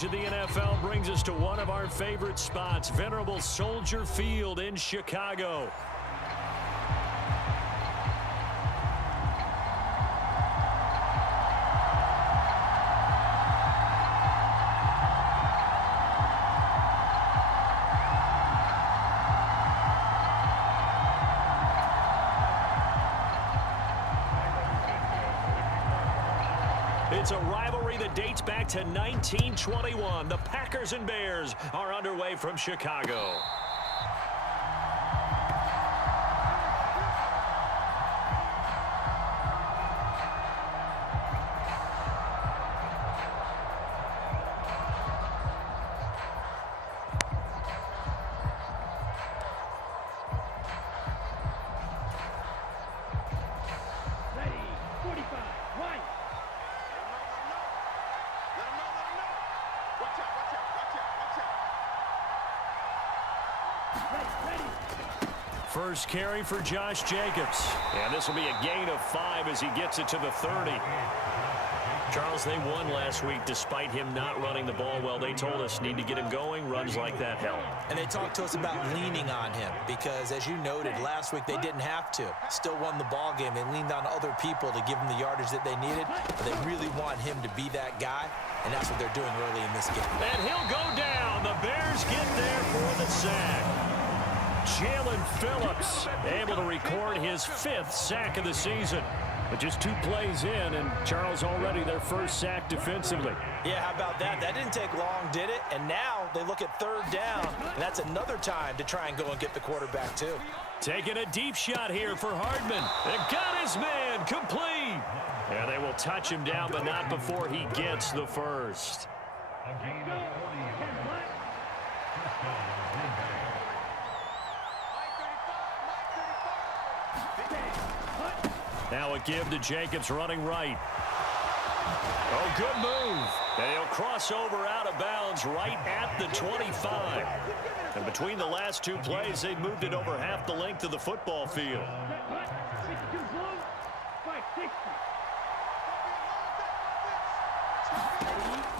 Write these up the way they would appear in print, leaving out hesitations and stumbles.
To the NFL brings us to one of our favorite spots, venerable Soldier Field in Chicago. It's a rivalry that dates back to 1921. The Packers and Bears are underway from Chicago. First carry for Josh Jacobs. And this will be a gain of 5 as he gets it to the 30. Charles, they won last week despite him not running the ball well. They told us need to get him going. Runs like that help. And they talked to us about leaning on him because, as you noted, last week they didn't have to. Still won the ball game. They leaned on other people to give them the yardage that they needed. But they really want him to be that guy, and that's what they're doing early in this game. And he'll go down. The Bears get there for the sack. Jalen Phillips able to record his 5th sack of the season. But just 2 plays in, and Charles already their first sack defensively. Yeah, how about that? That didn't take long, did it? And now they look at 3rd down, and that's another time to try and go and get the quarterback, too. Taking a deep shot here for Hardman. And got his man complete. And they will touch him down, but not before he gets the first. Now a give to Jacobs running right. Oh, good move. And he'll cross over out of bounds right at the 25. And between the last 2 plays, they've moved it over half the length of the football field.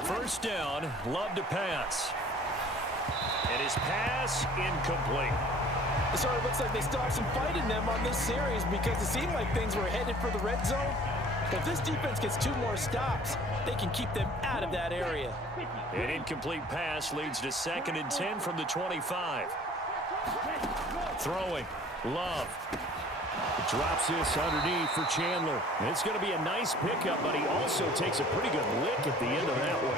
First down, Love to pass. And his pass incomplete. It sort of looks like they still have some fight in them on this series because it seemed like things were headed for the red zone. If this defense gets 2 more stops, they can keep them out of that area. An incomplete pass leads to 2nd and 10 from the 25. Throwing, Love. Drops this underneath for Chandler. It's going to be a nice pickup, but he also takes a pretty good lick at the end of that one.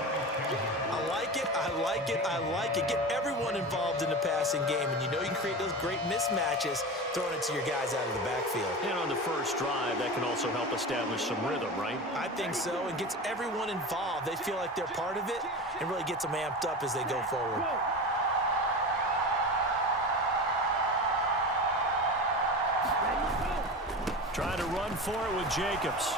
I like it, I like it, I like it. Get everyone involved in the passing game, and you know you can create those great mismatches throwing it to your guys out of the backfield. And on the first drive, that can also help establish some rhythm, right? I think so, and gets everyone involved. They feel like they're part of it, and really gets them amped up as they go forward. Trying to run for it with Jacobs.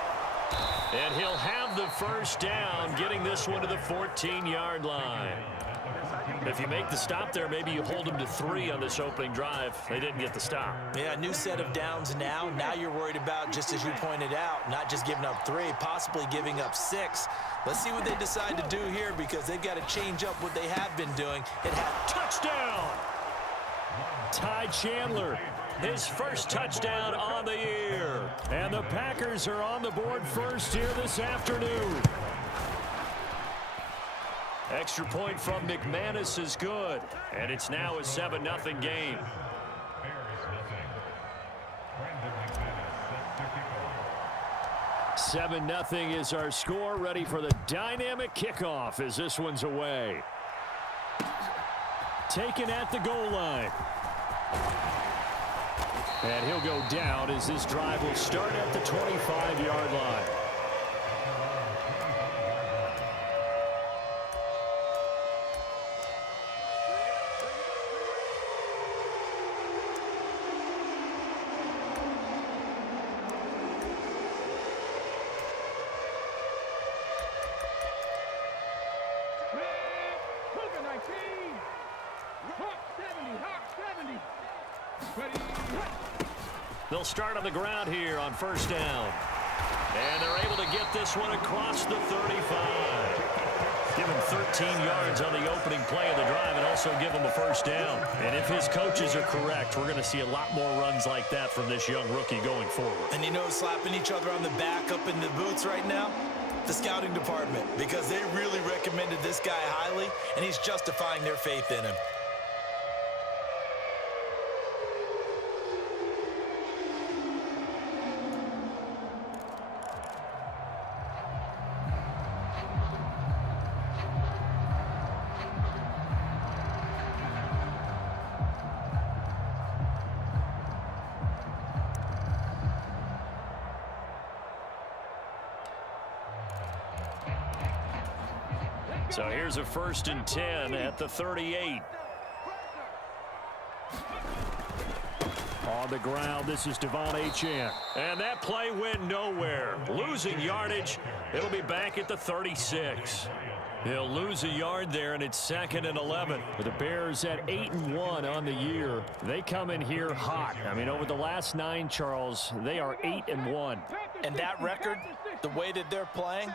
And he'll have the first down, getting this one to the 14-yard line. If you make the stop there, maybe you hold them to 3 on this opening drive. They didn't get the stop. Yeah, new set of downs now. Now you're worried about, just as you pointed out, not just giving up 3, possibly giving up 6. Let's see what they decide to do here because they've got to change up what they have been doing. Touchdown! Ty Chandler. His first touchdown on the year. And the Packers are on the board first here this afternoon. Extra point from McManus is good. And it's now a 7-0 game. Seven 0 is our score. Ready for the dynamic kickoff as this one's away. Taken at the goal line. And he'll go down as this drive will start at the 25-yard line. They'll start on the ground here on first down. And they're able to get this one across the 35. Give him 13 yards on the opening play of the drive and also give him a first down. And if his coaches are correct, we're going to see a lot more runs like that from this young rookie going forward. And you know, slapping each other on the back up in the boots right now? The scouting department, because they really recommended this guy highly, and he's justifying their faith in him. So here's a 1st and 10 at the 38. On the ground, this is Devon Achane. And that play went nowhere. Losing yardage. It'll be back at the 36. He'll lose a yard there, and it's 2nd and 11. The Bears at 8-1 on the year. They come in here hot. I mean, over the last 9, Charles, they are 8-1. And that record, the way that they're playing,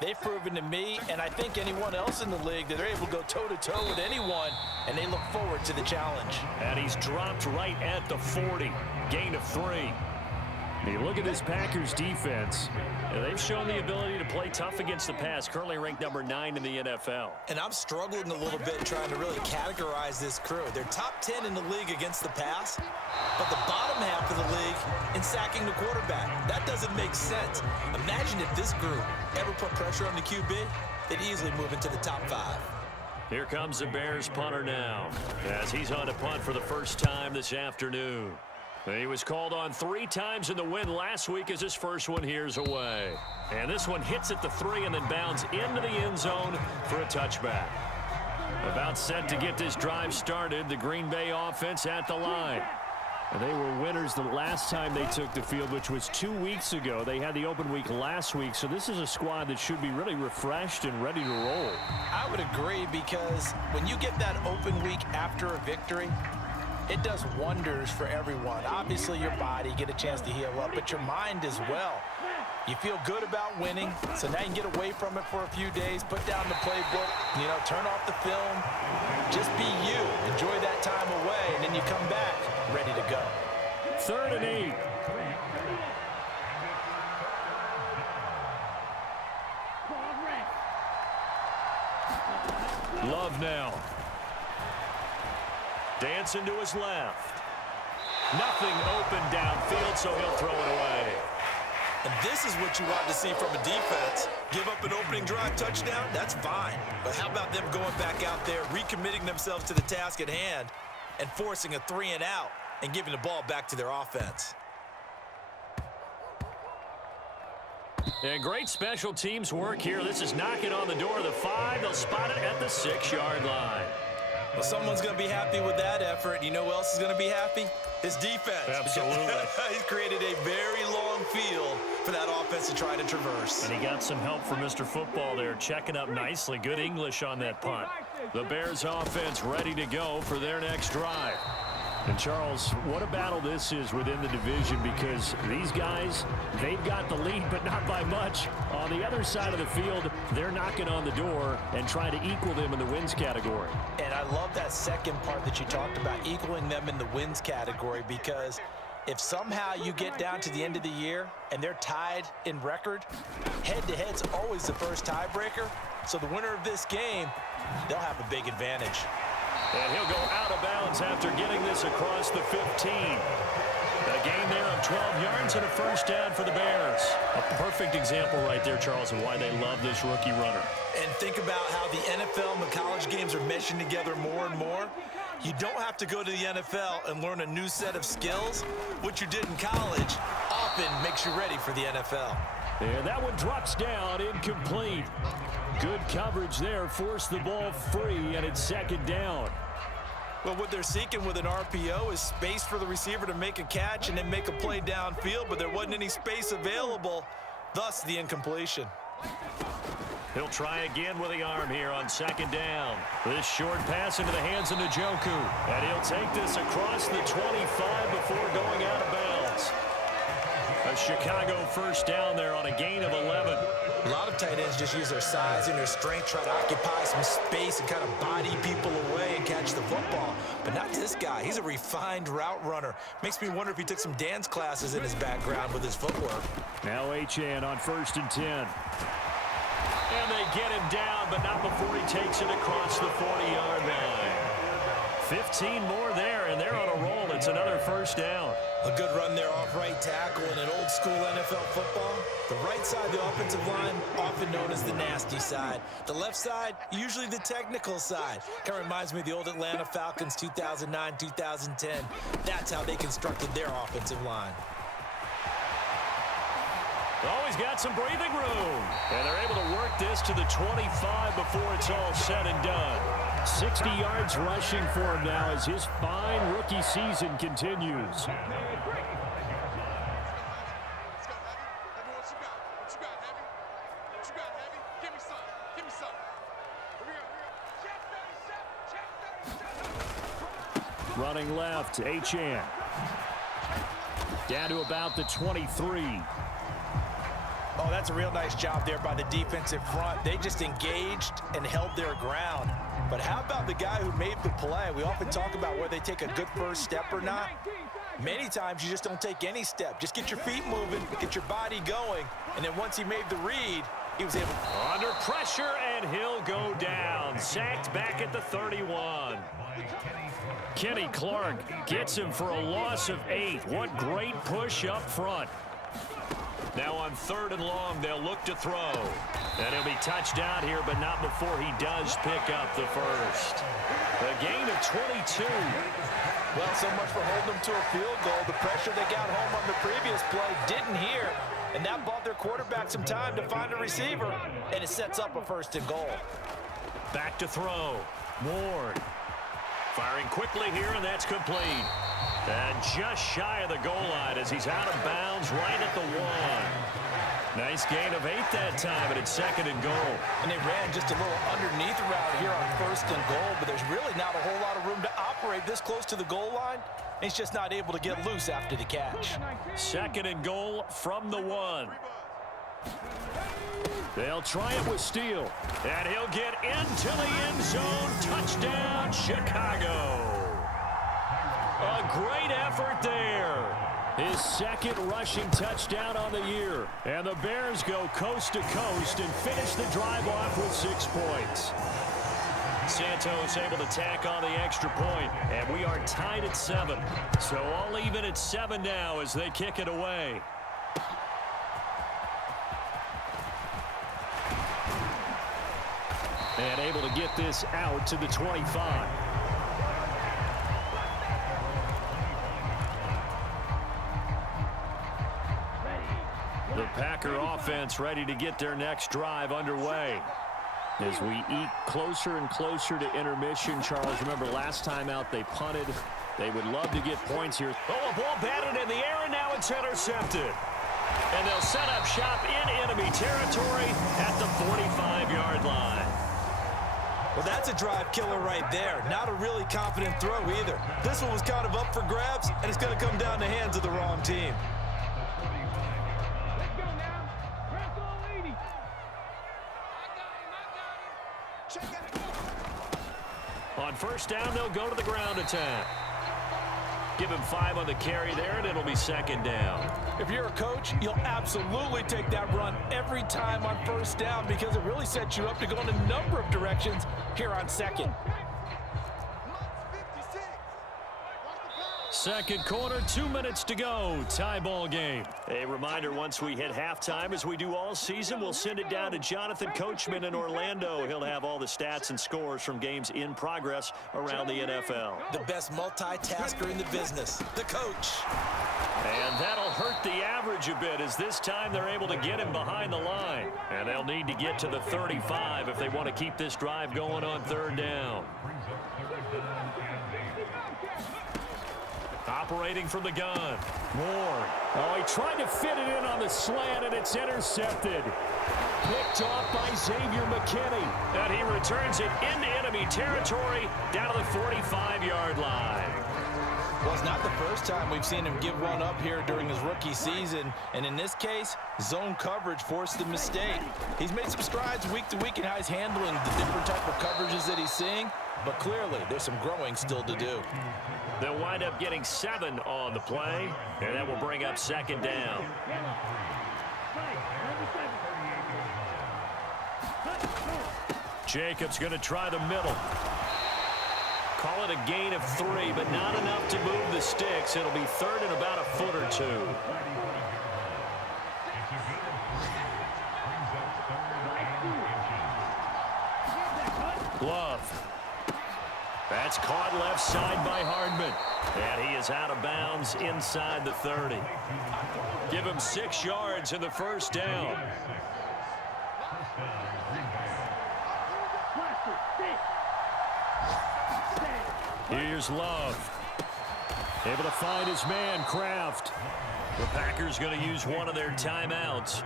they've proven to me, and I think anyone else in the league, that they're able to go toe-to-toe with anyone, and they look forward to the challenge. And he's dropped right at the 40. Gain of 3. You look at this Packers defense. They've shown the ability to play tough against the pass, currently ranked number 9 in the NFL. And I'm struggling a little bit trying to really categorize this crew. They're top 10 in the league against the pass, but the bottom half of the league in sacking the quarterback. That doesn't make sense. Imagine if this group ever put pressure on the QB, they'd easily move into the top 5. Here comes the Bears punter now, as he's on to punt for the first time this afternoon. He was called on 3 times in the win last week as his first one here's away. And this one hits at the 3 and then bounds into the end zone for a touchback. About set to get this drive started, the Green Bay offense at the line. They were winners the last time they took the field, which was 2 weeks ago. They had the open week last week, so this is a squad that should be really refreshed and ready to roll. I would agree, because when you get that open week after a victory, it does wonders for everyone. Obviously, your body, get a chance to heal up, but your mind as well. You feel good about winning, so now you can get away from it for a few days, put down the playbook, turn off the film, just be you. Enjoy that time away, and then you come back ready to go. 3rd and 8. Love now. Dancing to his left. Nothing open downfield, so he'll throw it away. And this is what you want to see from a defense. Give up an opening drive touchdown, that's fine. But how about them going back out there, recommitting themselves to the task at hand, and forcing a 3-and-out and giving the ball back to their offense? And great special teams work here. This is knocking on the door of the 5. They'll spot it at the 6-yard line. Well, someone's going to be happy with that effort. You know who else is going to be happy? His defense. Absolutely. He's created a very long field for that offense to try to traverse. And he got some help from Mr. Football there, checking up nicely. Good English on that punt. The Bears offense ready to go for their next drive. And, Charles, what a battle this is within the division, because these guys, they've got the lead, but not by much. On the other side of the field, they're knocking on the door and trying to equal them in the wins category. And I love that second part that you talked about, equaling them in the wins category, because if somehow you get down to the end of the year and they're tied in record, head-to-head's always the first tiebreaker. So the winner of this game, they'll have a big advantage. And he'll go out of bounds after getting this across the 15. A gain there of 12 yards and a first down for the Bears. A perfect example right there, Charles, of why they love this rookie runner. And think about how the NFL and the college games are meshing together more and more. You don't have to go to the NFL and learn a new set of skills. What you did in college often makes you ready for the NFL. And that one drops down, incomplete. Good coverage there, forced the ball free, and it's 2nd down. Well, what they're seeking with an RPO is space for the receiver to make a catch and then make a play downfield, but there wasn't any space available, thus the incompletion. He'll try again with the arm here on 2nd down. This short pass into the hands of Njoku, and he'll take this across the 25 before going out of bounds. A Chicago first down there on a gain of 11. A lot of tight ends just use their size and their strength, try to occupy some space and kind of body people away and catch the football. But not this guy. He's a refined route runner. Makes me wonder if he took some dance classes in his background with his footwork. Now Achane on 1st and 10. And they get him down, but not before he takes it across the 40-yard line. 15 more there, and they're on a roll. It's another first down. A good run there off right tackle in an old-school NFL football. The right side of the offensive line, often known as the nasty side. The left side, usually the technical side. Kind of reminds me of the old Atlanta Falcons 2009, 2010. That's how they constructed their offensive line. Always got some breathing room. And they're able to work this to the 25 before it's all said and done. 60 yards rushing for him now as his fine rookie season continues. Running left, Achane. Down to about the 23. Oh, that's a real nice job there by the defensive front. They just engaged and held their ground. But how about the guy who made the play? We often talk about whether they take a good first step or not. Many times you just don't take any step. Just get your feet moving, get your body going, and then once he made the read, he was able to... Under pressure, and he'll go down. Sacked back at the 31. Kenny Clark gets him for a loss of 8. What great push up front. Now on 3rd and long, they'll look to throw. And he'll be touched out here, but not before he does pick up the first. A gain of 22. Well, so much for holding them to a field goal. The pressure they got home on the previous play didn't hear, and that bought their quarterback some time to find a receiver, and it sets up a 1st and goal. Back to throw. Ward. Firing quickly here, and that's complete. And just shy of the goal line as he's out of bounds right at the 1. Nice gain of 8 that time, but it's 2nd and goal. And they ran just a little underneath route here on 1st and goal, but there's really not a whole lot of room to operate this close to the goal line. He's just not able to get loose after the catch. 2nd and goal from the 1. They'll try it with Steele, and he'll get into the end zone. Touchdown, Chicago. A great effort there. His 2nd rushing touchdown on the year. And the Bears go coast to coast and finish the drive off with 6 points. Santos able to tack on the extra point, and we are tied at 7. So all even at 7 now as they kick it away. And able to get this out to the 25. The Packer offense ready to get their next drive underway. As we eke closer and closer to intermission, Charles, remember last time out they punted. They would love to get points here. Oh, a ball batted in the air, and now it's intercepted. And they'll set up shop in enemy territory at the 45-yard line. Well, that's a drive killer right there. Not a really confident throw either. This one was kind of up for grabs, and it's going to come down the hands of the wrong team. On 1st down, they'll go to the ground attack. Give him 5 on the carry there, and it'll be 2nd down. If you're a coach, you'll absolutely take that run every time on 1st down because it really sets you up to go in a number of directions here on 2nd. 2nd quarter, 2 minutes to go. Tie ball game. A reminder, once we hit halftime, as we do all season, we'll send it down to Jonathan Coachman in Orlando. He'll have all the stats and scores from games in progress around the NFL. The best multitasker in the business, the coach. And that'll hurt the average a bit as this time they're able to get him behind the line. And they'll need to get to the 35 if they want to keep this drive going on 3rd down. Operating from the gun. Moore. Oh, he tried to fit it in on the slant, and it's intercepted. Picked off by Xavier McKinney. And he returns it into enemy territory down to the 45-yard line. Well, it's not the first time we've seen him give one up here during his rookie season. And in this case, zone coverage forced the mistake. He's made some strides week to week in how he's handling the different type of coverages that he's seeing. But clearly, there's some growing still to do. They'll wind up getting 7 on the play, and that will bring up second down. Jacobs going to try the middle. Call it a gain of 3, but not enough to move the sticks. It'll be third and about a foot or 2. Love. That's caught left side by Hardman. And he is out of bounds inside the 30. Give him 6 yards in the first down. Here's Love. Able to find his man, Kraft. The Packers going to use one of their timeouts,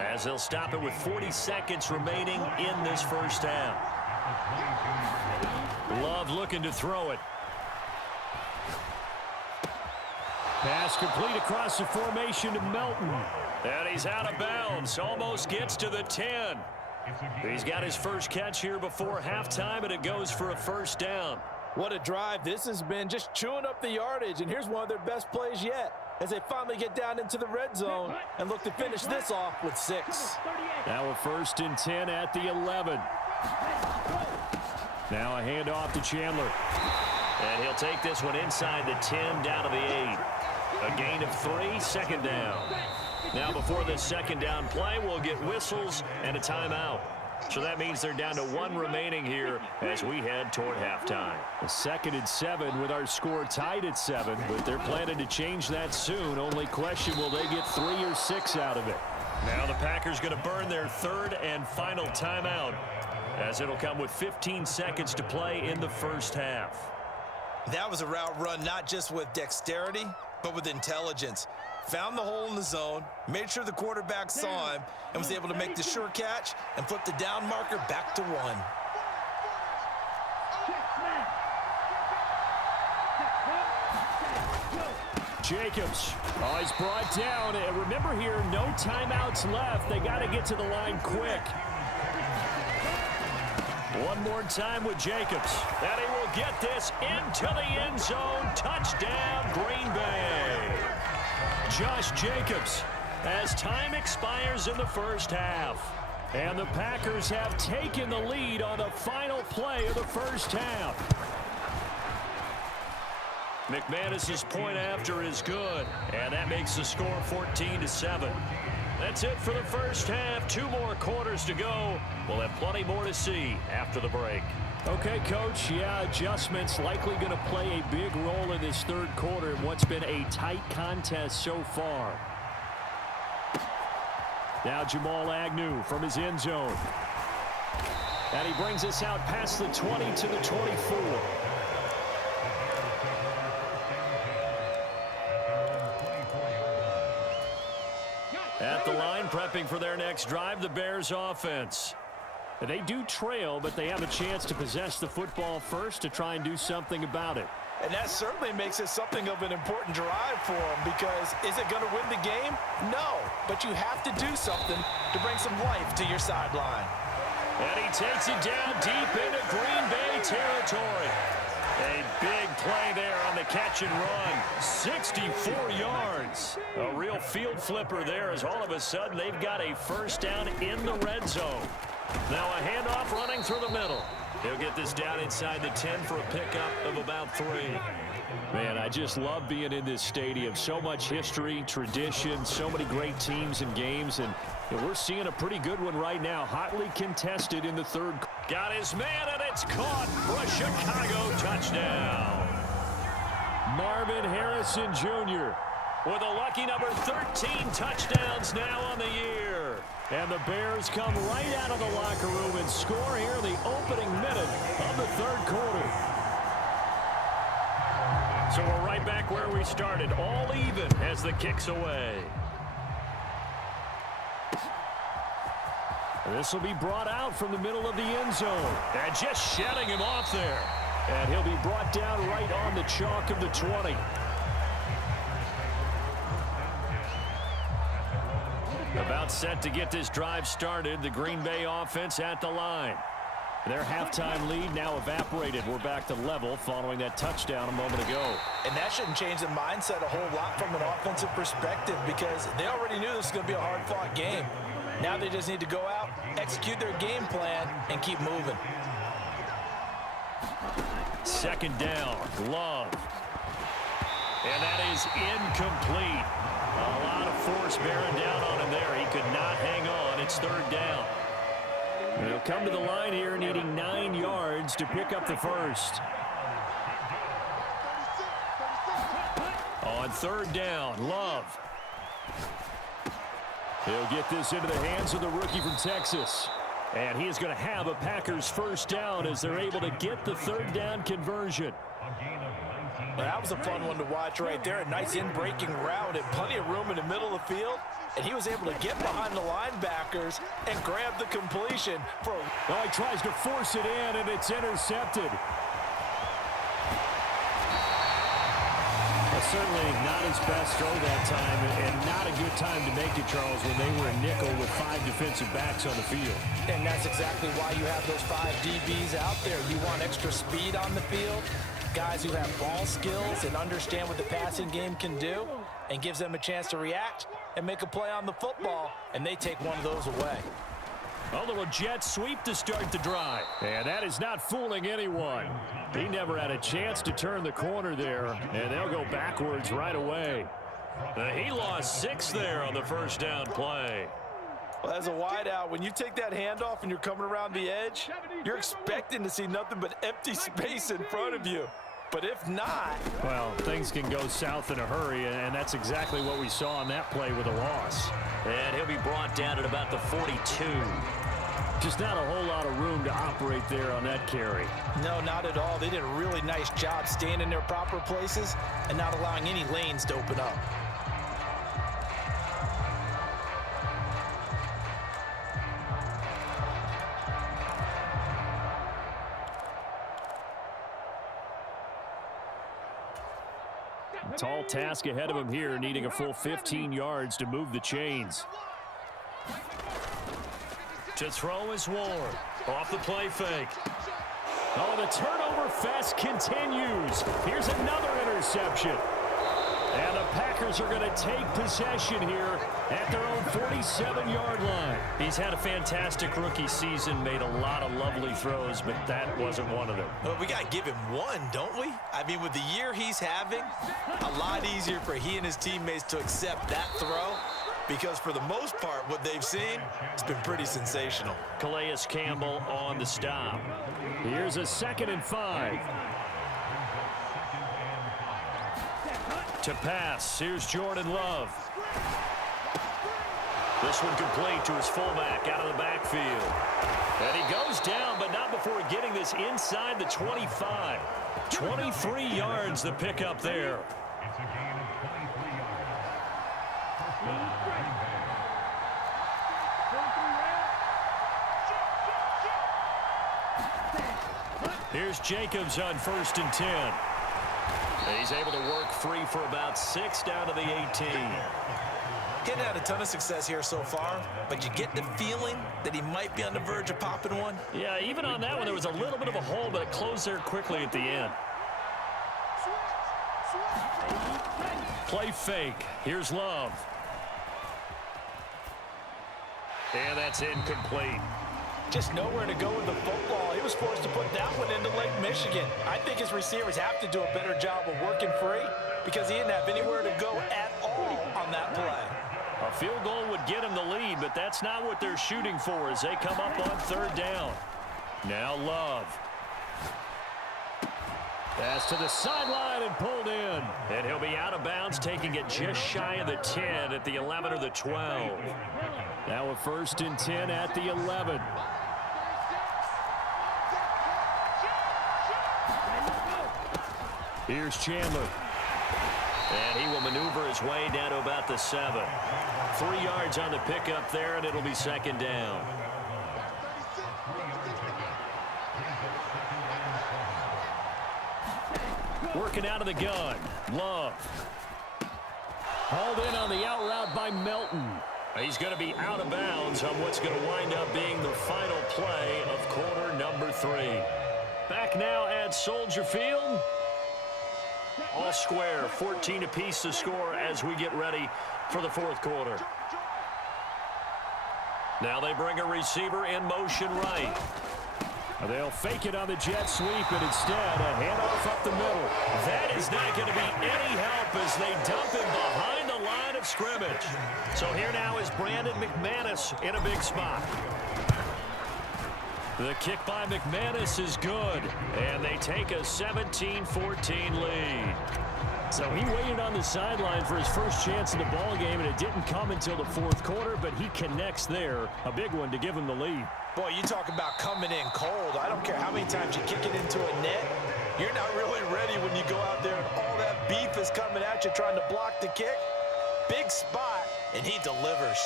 as they'll stop it with 40 seconds remaining in this first half. Love looking to throw it. Pass complete across the formation to Melton. And he's out of bounds. Almost gets to the 10. He's got his first catch here before halftime, and it goes for a first down. What a drive this has been, just chewing up the yardage. And here's one of their best plays yet, as they finally get down into the red zone and look to finish this off with 6. Now a first and 10 at the 11. Now a handoff to Chandler. And he'll take this one inside the 10 down to the 8. A gain of 3, second down. Now before this second down play, we'll get whistles and a timeout. So that means they're down to 1 remaining here as we head toward halftime. A second and 7 with our score tied at 7, but they're planning to change that soon. Only question, will they get 3 or 6 out of it? Now the Packers going to burn their third and final timeout, as it'll come with 15 seconds to play in the first half. That was a route run not just with dexterity, but with intelligence. Found the hole in the zone, made sure the quarterback saw him, and was able to make the sure catch and flip the down marker back to 1. Jacobs. Oh, he's brought down. And remember here, no timeouts left. They got to get to the line quick. One more time with Jacobs. And he will get this into the end zone. Touchdown, Green Bay. Josh Jacobs, as time expires in the first half. And the Packers have taken the lead on the final play of the first half. McManus's point after is good, and that makes the score 14-7. That's it for the first half. 2 more quarters to go. We'll have plenty more to see after the break. Okay, Coach, yeah, adjustments likely going to play a big role in this third quarter in what's been a tight contest so far. Now Jamal Agnew from his end zone. And he brings us out past the 20 to the 24. At the line, prepping for their next drive, the Bears offense. They do trail, but they have a chance to possess the football first to try and do something about it. And that certainly makes it something of an important drive for them, because is it going to win the game? No, but you have to do something to bring some life to your sideline. And he takes it down deep into Green Bay territory. A big play there on the catch and run. 64 yards. A real field flipper there, as all of a sudden they've got a first down in the red zone. Now a handoff running through the middle. He'll get this down inside the 10 for a pickup of about 3. Man, I just love being in this stadium. So much history, tradition, so many great teams and games, and we're seeing a pretty good one right now. Hotly contested in the third. Got his man, and it's caught for a Chicago touchdown. Marvin Harrison Jr. with a lucky number 13 touchdowns now on the year. And the Bears come right out of the locker room and score here in the opening minute of the third quarter. So we're right back where we started, all even as the kick's away. This will be brought out from the middle of the end zone. And just shedding him off there. And he'll be brought down right on the chalk of the 20. About set to get this drive started. The Green Bay offense at the line. Their halftime lead now evaporated. We're back to level following that touchdown a moment ago. And that shouldn't change the mindset a whole lot from an offensive perspective because they already knew this was going to be a hard-fought game. Now they just need to go out, execute their game plan, and keep moving. Second down, Love. And that is incomplete. A lot of force bearing down on him there. He could not hang on. It's third down. They'll come to the line here needing 9 yards to pick up the first. On third down, Love. He'll get this into the hands of the rookie from Texas. And he is going to have a Packers first down as they're able to get the third down conversion. Well, that was a fun one to watch right there. A nice in-breaking route and plenty of room in the middle of the field. And he was able to get behind the linebackers and grab the completion. Well, he tries to force it in, and it's intercepted. Well, certainly not his best throw that time, and not a good time to make it, Charles, when they were a nickel with 5 defensive backs on the field. And that's exactly why you have those 5 DBs out there. You want extra speed on the field, guys who have ball skills and understand what the passing game can do, and gives them a chance to react and make a play on the football, and they take one of those away. A little jet sweep to start the drive. And that is not fooling anyone. He never had a chance to turn the corner there, and they'll go backwards right away. He lost 6 there on the first down play. Well, as a wideout, when you take that handoff and you're coming around the edge, you're expecting to see nothing but empty space in front of you. But if not... well, things can go south in a hurry, and that's exactly what we saw on that play with a loss. And he'll be brought down at about the 42. Just not a whole lot of room to operate there on that carry. No, not at all. They did a really nice job staying in their proper places and not allowing any lanes to open up. Tall task ahead of him here, needing a full 15 yards to move the chains. To throw is Ward. Off the play fake. Oh, the turnover fest continues. Here's another interception. And the Packers are going to take possession here at their own 47-yard line. He's had a fantastic rookie season, made a lot of lovely throws, but that wasn't one of them. Well, we got to give him one, don't we? I mean, with the year he's having, a lot easier for he and his teammates to accept that throw, because for the most part, what they've seen, it's been pretty sensational. Calais Campbell on the stop. Here's a 2nd and 5. To pass, here's Jordan Love. This one complete to his fullback out of the backfield. And he goes down, but not before getting this inside the 25. 23 yards the pickup there. Here's Jacobs on 1st and 10. He's able to work free for about 6 down to the 18. He's had a ton of success here so far, but you get the feeling that he might be on the verge of popping one. Yeah, even on that one, there was a little bit of a hole, but it closed there quickly at the end. Play fake. Here's Love. And that's incomplete. Just nowhere to go with the football. He was forced to put that one into Lake Michigan. I think his receivers have to do a better job of working free because he didn't have anywhere to go at all on that play. A field goal would get him the lead, but that's not what they're shooting for as they come up on 3rd down. Now Love. Pass to the sideline and pulled in. And he'll be out of bounds, taking it just shy of the 10 at the 11 or the 12. Now a 1st and 10 at the 11. Here's Chandler. And he will maneuver his way down to about the 7. 3 yards on the pickup there, and it'll be 2nd down. Working out of the gun. Love. Hauled in on the out route by Melton. He's going to be out of bounds on what's going to wind up being the final play of quarter number 3. Back now at Soldier Field. All square, 14 apiece to score as we get ready for the fourth quarter. Now they bring a receiver in motion right. They'll fake it on the jet sweep, and instead a handoff up the middle. That is not going to be any help as they dump him behind the line of scrimmage. So here now is Brandon McManus in a big spot. The kick by McManus is good, and they take a 17-14 lead. So he waited on the sideline for his first chance in the ball game, and it didn't come until the fourth quarter, but he connects there. A big one to give him the lead. Boy, you talk about coming in cold. I don't care how many times you kick it into a net. You're not really ready when you go out there and all that beef is coming at you trying to block the kick. Big spot, and he delivers.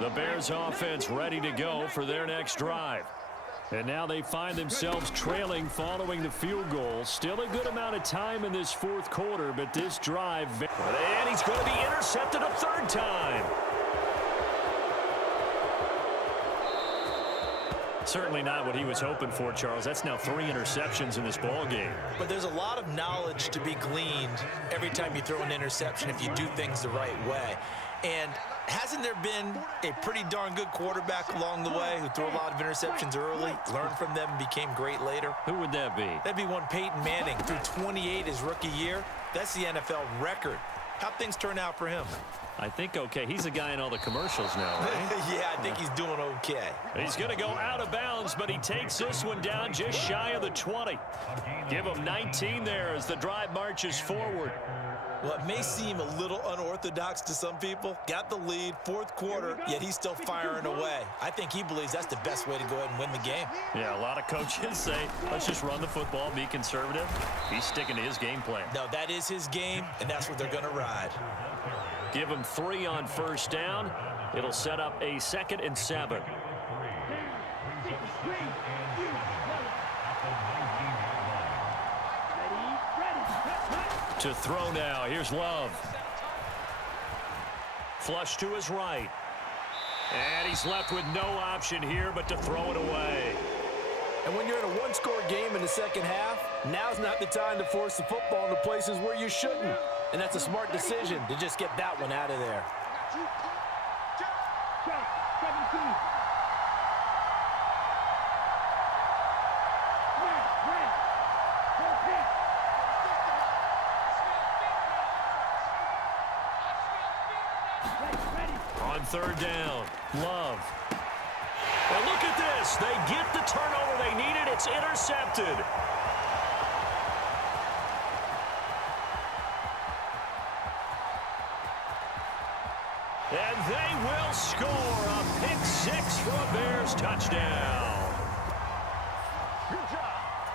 The Bears offense ready to go for their next drive. And now they find themselves trailing following the field goal. Still a good amount of time in this fourth quarter, but this drive... And he's going to be intercepted a third time. Certainly not what he was hoping for, Charles. That's now 3 interceptions in this ball game. But there's a lot of knowledge to be gleaned every time you throw an interception if you do things the right way. And hasn't there been a pretty darn good quarterback along the way who threw a lot of interceptions early, learned from them, and became great later? Who would that be? That'd be one Peyton Manning. Threw 28 his rookie year. That's the NFL record. How'd things turn out for him? I think okay. He's a guy in all the commercials now, right? Yeah, I think he's doing okay. He's going to go out of bounds, but he takes this one down just shy of the 20. Give him 19 there as the drive marches forward. Well, it may seem a little unorthodox to some people. Got the lead, fourth quarter, yet he's still firing away. I think he believes that's the best way to go ahead and win the game. Yeah, a lot of coaches say, let's just run the football, be conservative. He's sticking to his game plan. No, that is his game, and that's what they're going to ride. Give him 3 on first down. It'll set up a 2nd and 7. To throw now. Here's Love. Flush to his right. And he's left with no option here but to throw it away. And when you're in a one-score game in the second half, now's not the time to force the football into places where you shouldn't. And that's a smart decision to just get that one out of there. On third down, Love. And look at this. They get the turnover they needed. It's intercepted. And they will score a pick-6 for a Bears touchdown.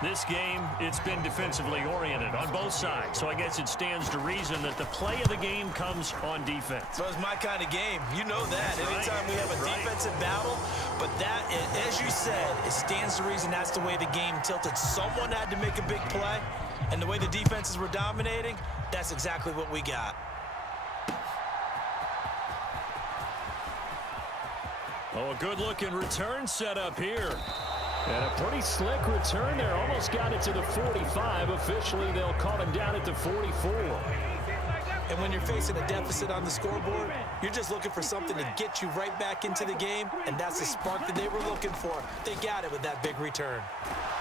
This game, it's been defensively oriented on both sides, so I guess it stands to reason that the play of the game comes on defense. So it's my kind of game. You know that. That's Anytime right. we have a defensive battle, but that, as you said, it stands to reason that's the way the game tilted. Someone had to make a big play, and the way the defenses were dominating, that's exactly what we got. Oh, a good-looking return set up here. And a pretty slick return there. Almost got it to the 45. Officially, they'll call him down at the 44. And when you're facing a deficit on the scoreboard, you're just looking for something to get you right back into the game, and that's the spark that they were looking for. They got it with that big return.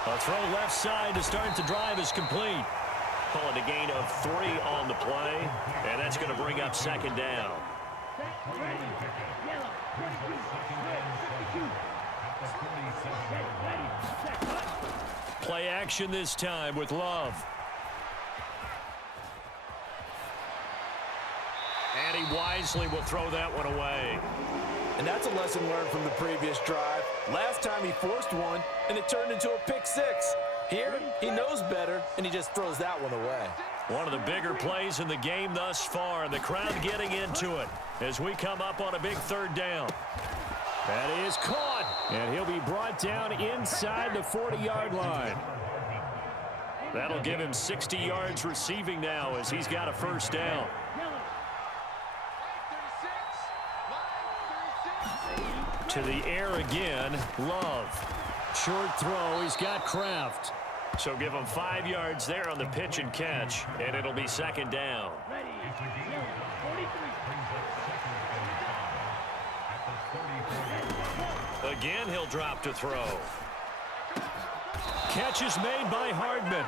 A throw left side to start the drive is complete. Call it a gain of 3 on the play, and that's going to bring up 2nd down. Play action this time with Love. And he wisely will throw that one away. And that's a lesson learned from the previous drive. Last time he forced one, and it turned into a pick-6. Here, he knows better, and he just throws that one away. One of the bigger plays in the game thus far, and the crowd getting into it as we come up on a big 3rd down. That is caught. And he'll be brought down inside the 40-yard line. That'll give him 60 yards receiving now as he's got a first down. To the air again, Love. Short throw, he's got Kraft. So give him 5 yards there on the pitch and catch, and it'll be second down. Again, he'll drop to throw. Catch is made by Hardman.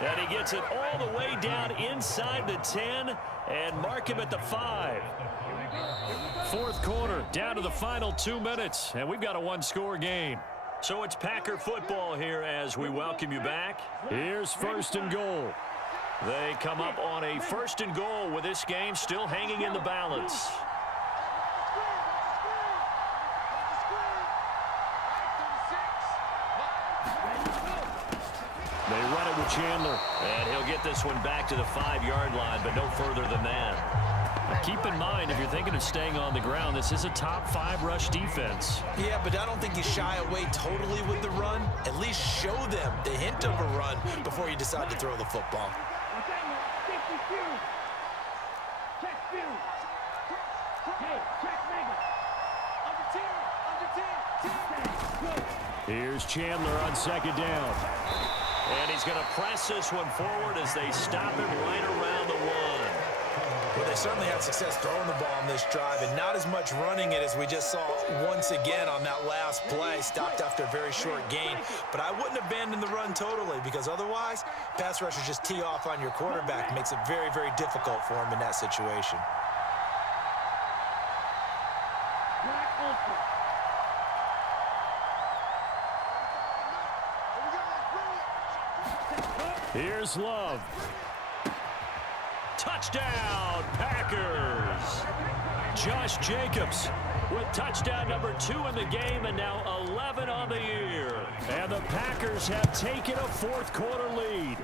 And he gets it all the way down inside the 10 and mark him at the 5. Fourth quarter, down to the final 2 minutes, and we've got a one-score game. So it's Packer football here as we welcome you back. Here's first and goal. They come up on a first and goal with this game still hanging in the balance. They run it with Chandler, and he'll get this one back to the 5-yard line, but no further than that. Now keep in mind, if you're thinking of staying on the ground, this is a top 5 rush defense. Yeah, but I don't think you shy away totally with the run. At least show them the hint of a run before you decide to throw the football. Here's Chandler on second down. And he's going to press this one forward as they stop him right around the 1. Well, they certainly had success throwing the ball on this drive and not as much running it as we just saw once again on that last play. Stopped after a very short gain. But I wouldn't abandon the run totally because otherwise, pass rushers just tee off on your quarterback. Makes it very, very difficult for him in that situation. Here's Love. Touchdown, Packers. Josh Jacobs with touchdown number 2 in the game and now 11 on the year. And the Packers have taken a fourth quarter lead.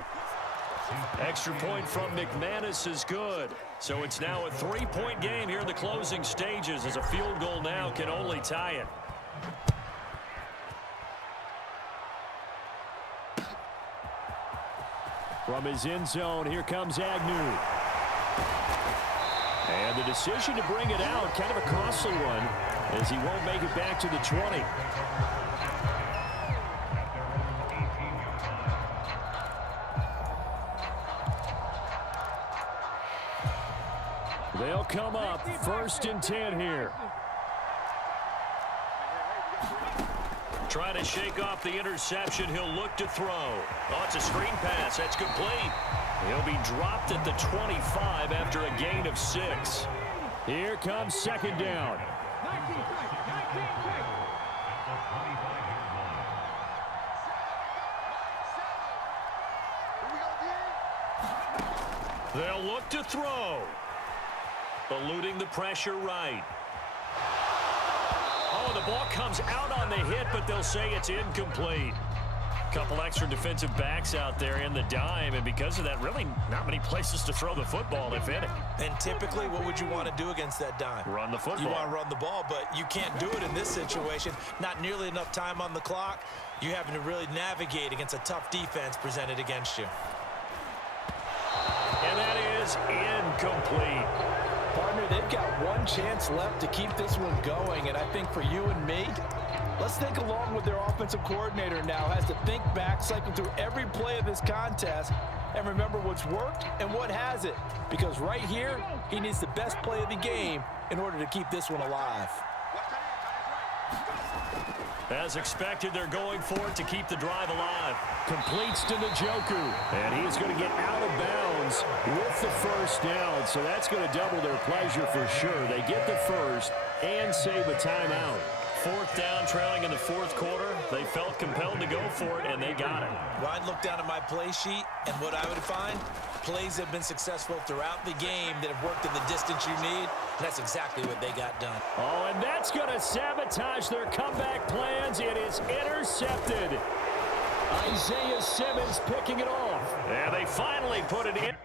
Extra point from McManus is good. So it's now a 3-point game here in the closing stages as a field goal now can only tie it. From his end zone, here comes Agnew. And the decision to bring it out, kind of a costly one, as he won't make it back to the 20. They'll come up first and 10 here. Trying to shake off the interception. He'll look to throw. Oh, it's a screen pass. That's complete. He'll be dropped at the 25 after a gain of 6. Here comes second down. They'll look to throw. Eluding the pressure right. Oh, the ball comes out on the hit, but they'll say it's incomplete. Couple extra defensive backs out there in the dime, and because of that, really not many places to throw the football, if any. And typically, what would you want to do against that dime? Run the football. You want to run the ball, but you can't do it in this situation. Not nearly enough time on the clock. You're having to really navigate against a tough defense presented against you. And that is incomplete. Partner, they've got one chance left to keep this one going, and I think for you and me, let's think along with their offensive coordinator now. Has to think back, cycle through every play of this contest, and remember what's worked and what hasn't. Because right here, he needs the best play of the game in order to keep this one alive. As expected, they're going for it to keep the drive alive. Completes to Njoku, and he is going to get out of bounds with the first down. So that's going to double their pleasure for sure. They get the first and save a timeout. Fourth down, trailing in the fourth quarter. They felt compelled to go for it, and they got it. Well, I'd look down at my play sheet, and what I would find, plays have been successful throughout the game that have worked in the distance you need, and that's exactly what they got done. Oh, and that's going to sabotage their comeback plans. It is intercepted. Isaiah Simmons picking it off. And they finally put it in.